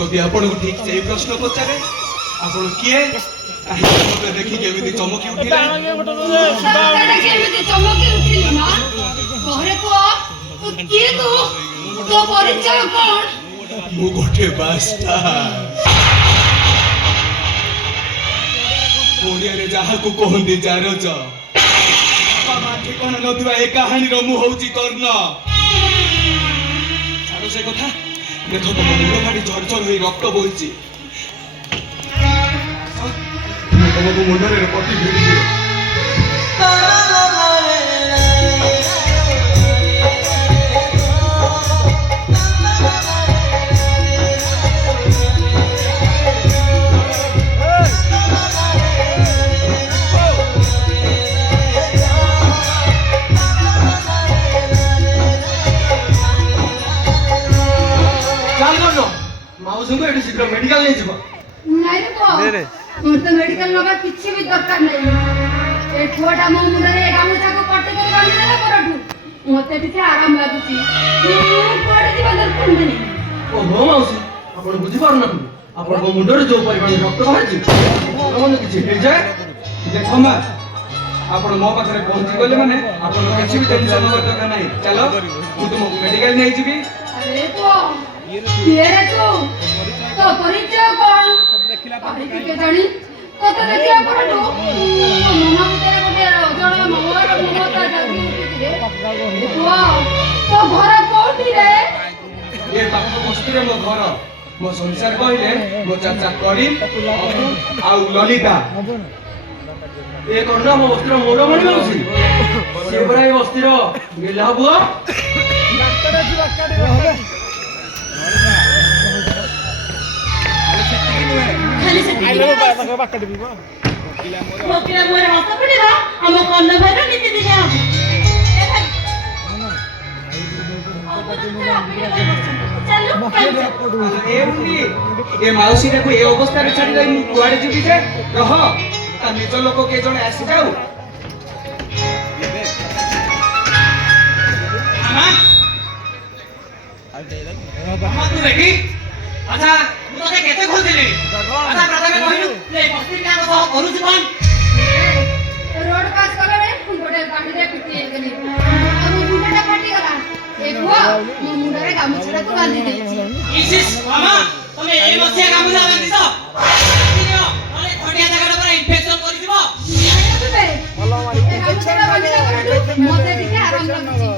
যদি আপনার ঠিক সেই প্রশ্ন পচারে ଆପଣ କିଏ କାହିଁକି ମୋତେ ଦେଖି କେମିତି ଚମକି ଉଠିଲେ କେମିତି ଚମକି ଉଠିଲି ମା ଘରେ କୁହ କିଏ ତୁ ତୋ ପରିଚୟ କଣ ମୁଁ ଗୋଟେ ବାସ୍ଟାର ଓଡ଼ିଆରେ ଯାହାକୁ କହନ୍ତି ଜାରଜ ବାପା ଠିକଣା ନଥିବା ଏ କାହାଣୀର ମୁଁ ହଉଛି କର୍ଣ୍ଣ ଛାଡ଼ ସେ କଥା ଦେଖ ତମ ମୁଣ୍ଡ ଫାଟି ଝରଝର ହୋଇ ରକ୍ତ ବୋହିଛି ତମକୁ ମୁଣ୍ଡରେ ପଟି ଭିଡ଼ିଦିଏ ମାଉସୀଙ୍କୁ ଏଠି ଶୀଘ୍ର ମେଡିକାଲ ନେଇଯିବ ନାଇଁ ରେ ପୁଅ ମୋର ତ ମେଡିକାଲ ନବା କିଛି ବି ଦରକାର ନାହିଁ ଏ ଛୁଆଟା ମୋ ମୁଣ୍ଡରେ ଗାମୁଛାକୁ ପଟି କରି ବାନ୍ଧିଦେଲା ପରଠୁ ମତେ ଟିକେ ଆରାମ ଲାଗୁଛି କୁଆଡ଼େ ଯିବା ଦରକାର ନାହିଁ ଓହୋ ମାଉସୀ ଆପଣ ବୁଝିପାରୁନାହାନ୍ତି ଆପଣଙ୍କ ମୁଣ୍ଡରେ ଯୋଉ ପରିମାଣରେ ରକ୍ତ ବାହାରିଛି ଆପଣଙ୍କୁ କିଛି ହେଇଯାଏ ଦେଖ ମା ଆପଣ ମୋ ପାଖରେ ପହଞ୍ଚି ଗଲେ ମାନେ ଆପଣ କିଛି ବି ଟେନସନ ହେବା ଦରକାର ନାହିଁ ଚାଲ ମୁଁ ତୁମକୁ ମେଡିକାଲ ନେଇଯିବି ଆରେ ପୁଅ କିଏ ରେ ତୁ ତୋ ପରିଚୟ କଣ କାହିଁକି କେଜାଣି ତୋତେ ଦେଖିବା ପରଠୁ ମନ ଭିତରେ ଗୋଟେ ଅଜଣା ମମର ମମତା ଜାଗି ଉଠିଛି ରେ ପୁଅ ତୋ ଘର କୋଉଠି ରେ ଏ ପାଖ ବସ୍ତିରେ ମୋ ଘର ମୋ ସଂସାର କହିଲେ ମୋ ଚାଚା କରିମ ଆଉ ଲଲିତା ଏ କର୍ଣ୍ଣ ମୋ ବସ୍ତିର ମୌରମଣି ମାଉସୀ ସେ ପରା ଏ ବସ୍ତିର ଗେଲା ପୁଅ ଏ ମାଉସୀଟାକୁ ଏ ଅବସ୍ଥାରେ ଛାଡ଼ିଦେଇ ମୁଁ କୁଆଡେ ଯିବି ଯେ ରହ ତା ନିଜ ଲୋକ କିଏ ଜଣେ ଆସିଯାଉ ତୁ ରେଡି ଆଚ୍ଛା ମୁଁ ତତେ କେତେ ଖୋଜିଲି ଆଚ୍ଛା ପ୍ରଥମେ କହିଲୁ ଏ ବସ୍ତି ପିଲାଙ୍କ ସହ କରୁଛୁ କଣ ରୋଡ ପାସ୍ କଲା ବେଳେ ଗୋଟେ ଗାଡିରେ ପିଟି ହେଇଗଲି ଆଉ ମୋ ମୁଣ୍ଡଟା ଫାଟିଗଲା ଏ ପୁଅ ମୋ ମୁଣ୍ଡରେ ଗାମୁଛାଟାକୁ ବାନ୍ଧି ଦେଇଛି ଇସିସ୍ ମାମା ତମେ ଏ ମସିଆ ଗାମୁଛା ବାନ୍ଧିଛ ନହେଲେ ଥଣ୍ଡିଆ ଜାଗାଟା ପୁରା ଇନଫେକ୍ସନ କରିଯିବ ମତେ ଟିକେ ଆରାମ ଲାଗୁଛି